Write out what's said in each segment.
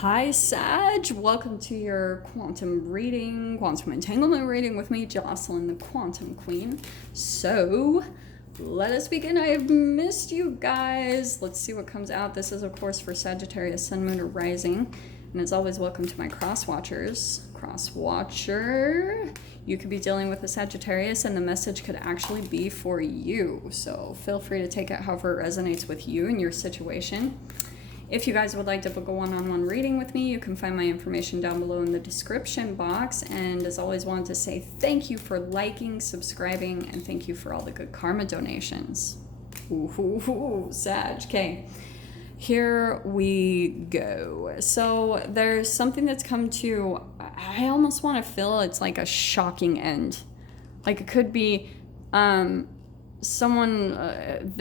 Hi, Sag. Welcome to your quantum reading, quantum entanglement reading with me, Jocelyn, the Quantum Queen. So, let us begin. I have missed you guys. Let's see what comes out. This is, of course, for Sagittarius, Sun, Moon, or Rising. And as always, welcome to my cross watchers. Cross watcher. You could be dealing with a Sagittarius, and the message could actually be for you. So, feel free to take it however it resonates with you and your situation. If you guys would like to book a one-on-one reading with me, you can find my information down below in the description box. And as always, wanted to say thank you for liking, subscribing, and thank you for all the good karma donations. Ooh, Sag. Okay, here we go. So there's something that's come to, I almost want to feel it's like a shocking end. Like it could be someone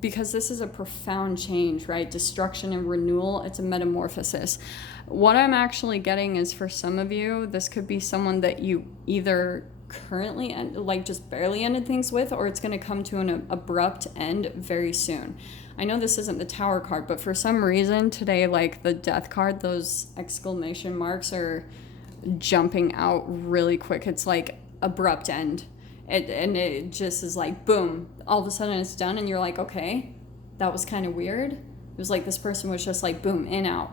because this is a profound change, right? Destruction and renewal. It's a metamorphosis. What I'm actually getting is, for some of you, this could be someone that you either currently like just barely ended things with, or it's going to come to an abrupt end very soon. I know this isn't the Tower card, but for some reason today, like the Death card, those exclamation marks are jumping out really quick. It's like abrupt end. And it just is like, boom, all of a sudden it's done, and you're like, okay, that was kind of weird. It was like this person was just like, boom, in, out.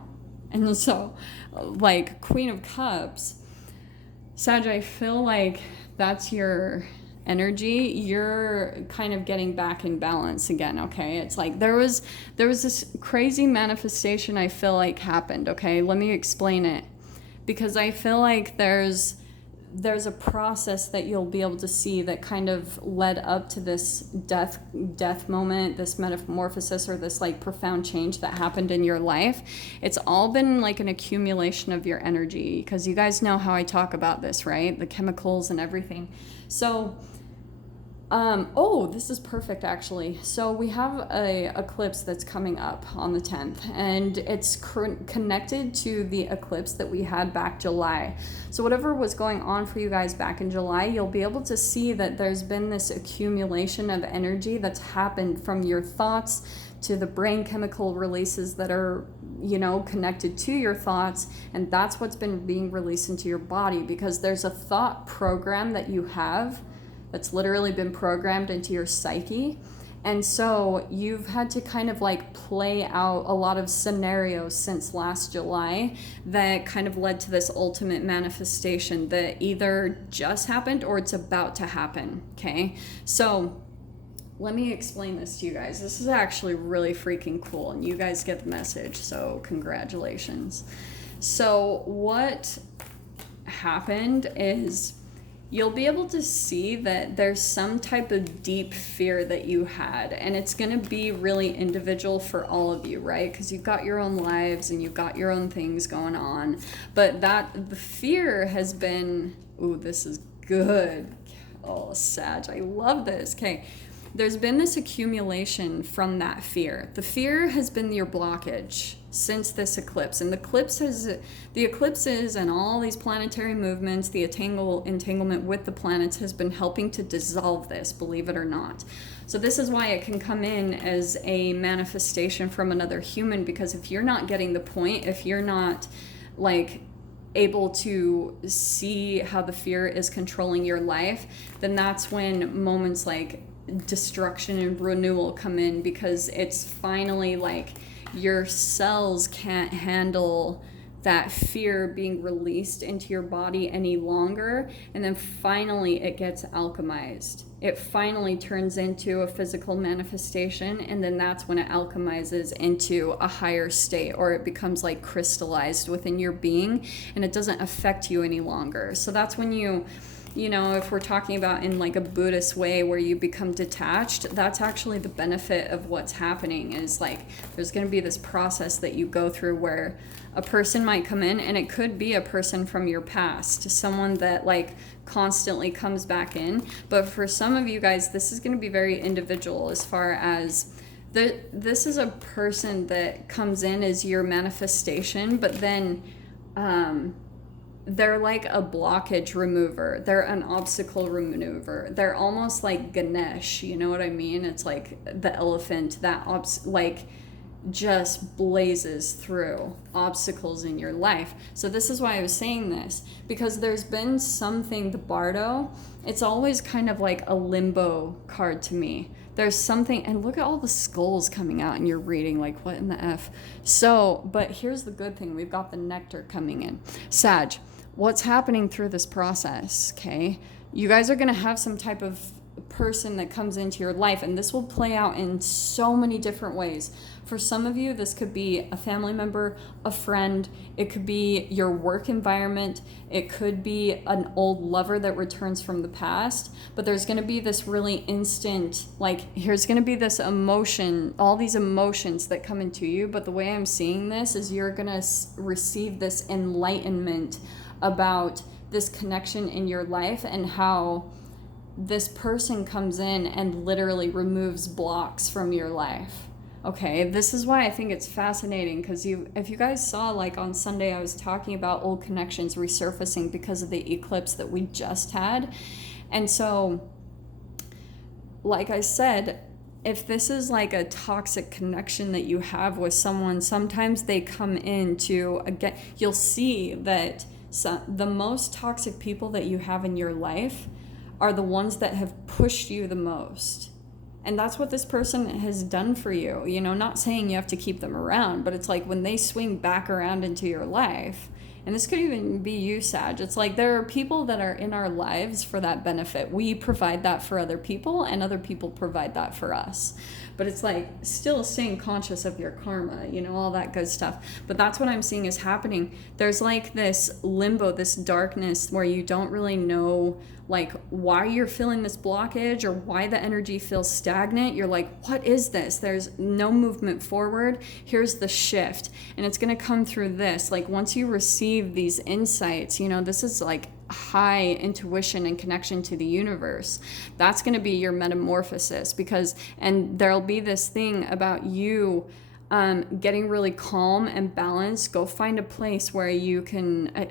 And so, like, Queen of Cups, Sag, I feel like that's your energy. You're kind of getting back in balance again, okay? It's like there was this crazy manifestation I feel like happened, okay? Let me explain it. Because I feel like there's a process that you'll be able to see that kind of led up to this death moment, this metamorphosis, or this like profound change that happened in your life. It's all been like an accumulation of your energy, because you guys know how I talk about this, right? The chemicals and everything. So this is perfect, actually. So we have a eclipse that's coming up on the 10th, and it's connected to the eclipse that we had back July. So whatever was going on for you guys back in July, you'll be able to see that there's been this accumulation of energy that's happened from your thoughts to the brain chemical releases that are, connected to your thoughts, and that's what's been being released into your body, because there's a thought program that you have that's literally been programmed into your psyche. And so you've had to kind of like play out a lot of scenarios since last July that kind of led to this ultimate manifestation that either just happened or it's about to happen, okay? So let me explain this to you guys. This is actually really freaking cool, and you guys get the message, so congratulations. So what happened is, you'll be able to see that there's some type of deep fear that you had, and it's going to be really individual for all of you, right? Because you've got your own lives and you've got your own things going on, but the fear has been, this is good. Oh, Sag, I love this. Okay. There's been this accumulation from that fear. The fear has been your blockage since this eclipse. And the eclipses and all these planetary movements, the entanglement with the planets has been helping to dissolve this, believe it or not. So this is why it can come in as a manifestation from another human, because if you're not getting the point, if you're not like able to see how the fear is controlling your life, then that's when moments like destruction and renewal come in, because it's finally like your cells can't handle that fear being released into your body any longer, and then finally it gets alchemized. It finally turns into a physical manifestation, and then that's when it alchemizes into a higher state, or it becomes like crystallized within your being, and it doesn't affect you any longer. So that's when if we're talking about in like a Buddhist way where you become detached, that's actually the benefit of what's happening, is like there's going to be this process that you go through where a person might come in, and it could be a person from your past, someone that like constantly comes back in. But for some of you guys, this is going to be very individual, as far as this is a person that comes in as your manifestation, but then they're like a blockage remover. They're an obstacle remover. They're almost like Ganesh, you know what I mean? It's like the elephant, just blazes through obstacles in your life. So this is why I was saying this, because there's been something, the Bardo, it's always kind of like a limbo card to me. There's something, and look at all the skulls coming out in your reading, like what in the F? So, but here's the good thing, we've got the nectar coming in. Sag, what's happening through this process, okay? You guys are gonna have some type of person that comes into your life, and this will play out in so many different ways. For some of you, this could be a family member, a friend, it could be your work environment, it could be an old lover that returns from the past, but there's going to be this really instant, like, here's going to be this emotion, all these emotions that come into you, but the way I'm seeing this is you're going to receive this enlightenment about this connection in your life and how this person comes in and literally removes blocks from your life. Okay, this is why I think it's fascinating, because if you guys saw, like on Sunday, I was talking about old connections resurfacing because of the eclipse that we just had. And so, like I said, if this is like a toxic connection that you have with someone, sometimes they come into, again, you'll see that the most toxic people that you have in your life are the ones that have pushed you the most. And that's what this person has done for you. You know, not saying you have to keep them around, but it's like when they swing back around into your life, and this could even be you, Sag. It's like there are people that are in our lives for that benefit. We provide that for other people, and other people provide that for us. But it's like still staying conscious of your karma, you know, all that good stuff. But that's what I'm seeing is happening. There's like this limbo, this darkness where you don't really know like why you're feeling this blockage or why the energy feels stagnant. You're like, what is this? There's no movement forward. Here's the shift. And it's going to come through this. Like once you receive these insights, you know, this is like high intuition and connection to the universe. That's going to be your metamorphosis, because, and there'll be this thing about you getting really calm and balanced. Go find a place where you can,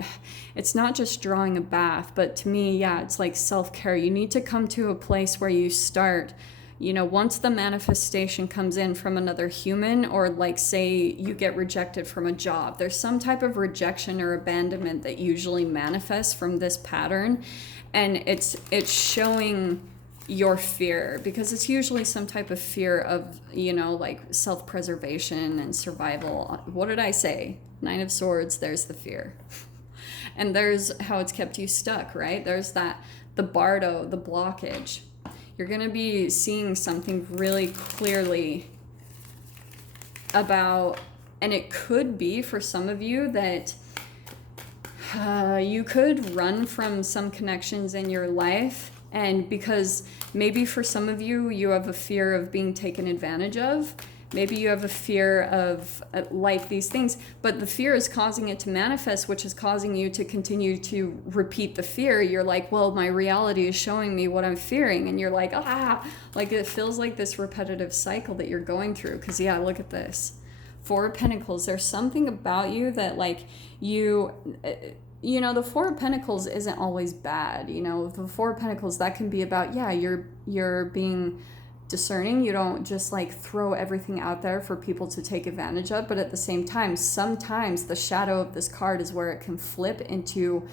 it's not just drawing a bath, but to me, yeah, it's like self-care. You need to come to a place where you start, you know, once the manifestation comes in from another human, or like say you get rejected from a job, there's some type of rejection or abandonment that usually manifests from this pattern. And it's showing your fear, because it's usually some type of fear of, you know, like self-preservation and survival. What did I say? 9 of Swords, there's the fear. And there's how it's kept you stuck, right? There's that, the Bardo, the blockage. You're going to be seeing something really clearly about, and it could be for some of you that you could run from some connections in your life. And because maybe for some of you, you have a fear of being taken advantage of. Maybe you have a fear of like these things, but the fear is causing it to manifest, which is causing you to continue to repeat the fear. You're like, well, my reality is showing me what I'm fearing. And you're like, like it feels like this repetitive cycle that you're going through. Because yeah, look at this. 4 of Pentacles. There's something about you that like you know, the 4 of Pentacles isn't always bad. You know, the 4 of Pentacles, that can be about, yeah, you're being discerning. You don't just like throw everything out there for people to take advantage of. But at the same time, sometimes the shadow of this card is where it can flip into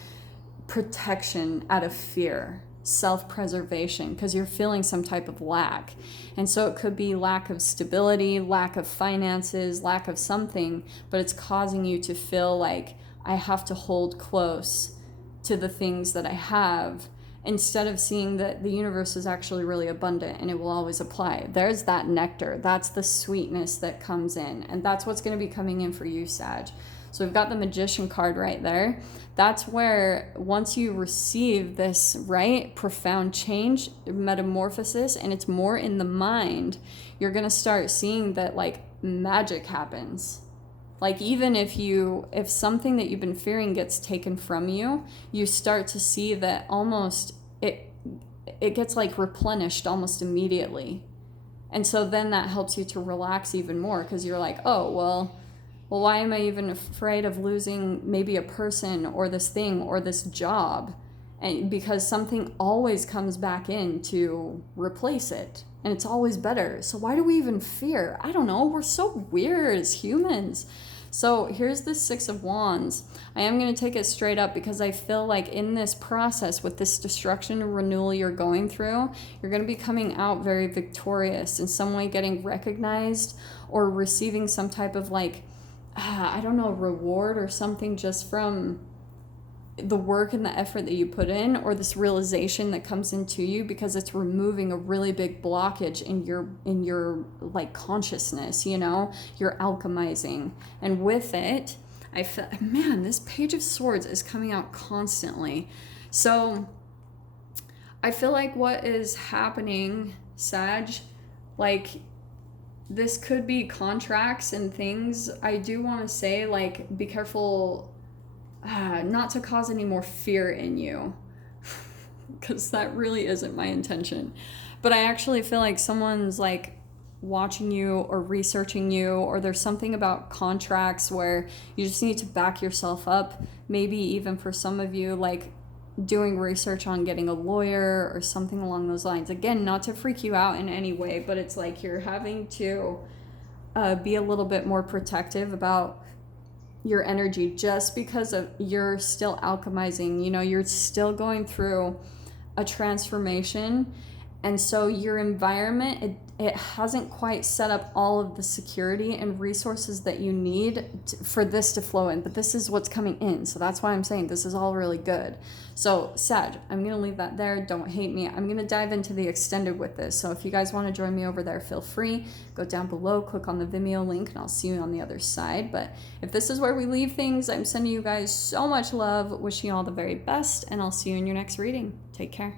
protection out of fear, self-preservation, because you're feeling some type of lack. And so it could be lack of stability, lack of finances, lack of something, but it's causing you to feel like, I have to hold close to the things that I have, instead of seeing that the universe is actually really abundant and it will always apply. There's that nectar. That's the sweetness that comes in. And that's what's going to be coming in for you, Sag. So we've got the Magician card right there. That's where once you receive this, right, profound change, metamorphosis, and it's more in the mind, you're going to start seeing that like magic happens. Like even if something that you've been fearing gets taken from you, you start to see that almost it gets like replenished almost immediately. And so then that helps you to relax even more, because you're like, oh, well, why am I even afraid of losing maybe a person or this thing or this job? and because something always comes back in to replace it, and it's always better. So why do we even fear? I don't know. We're so weird as humans. So here's the Six of Wands. I am going to take it straight up because I feel like in this process with this destruction and renewal you're going through, you're going to be coming out very victorious, in some way getting recognized or receiving some type of like, I don't know, reward or something just from the work and the effort that you put in, or this realization that comes into you because it's removing a really big blockage in your like consciousness, you know, you're alchemizing. And with it, I feel, man, this Page of Swords is coming out constantly. So I feel like what is happening, Sag, like this could be contracts and things. I do want to say, like, be careful not to cause any more fear in you, because that really isn't my intention. But I actually feel like someone's like watching you or researching you, or there's something about contracts where you just need to back yourself up. Maybe even for some of you, like doing research on getting a lawyer or something along those lines. Again, not to freak you out in any way, but it's like you're having to be a little bit more protective about your energy, just because of you're still alchemizing, you know, you're still going through a transformation. And so your environment, it hasn't quite set up all of the security and resources that you need for this to flow in, but this is what's coming in. So that's why I'm saying this is all really good. So Sag, I'm going to leave that there. Don't hate me. I'm going to dive into the extended with this. So if you guys want to join me over there, feel free. Go down below, click on the Vimeo link, and I'll see you on the other side. But if this is where we leave things, I'm sending you guys so much love, wishing you all the very best, and I'll see you in your next reading. Take care.